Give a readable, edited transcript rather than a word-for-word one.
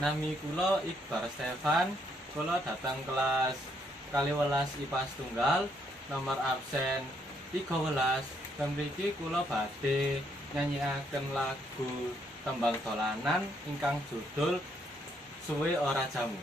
Nami kula Iqbar Stefan, kula datang kelas 12 IPA setunggal, nomor absen 13. Dan mriki kula badhe nyanyiaken lagu tembang dolanan ingkang judul Suwe Ora Jamu.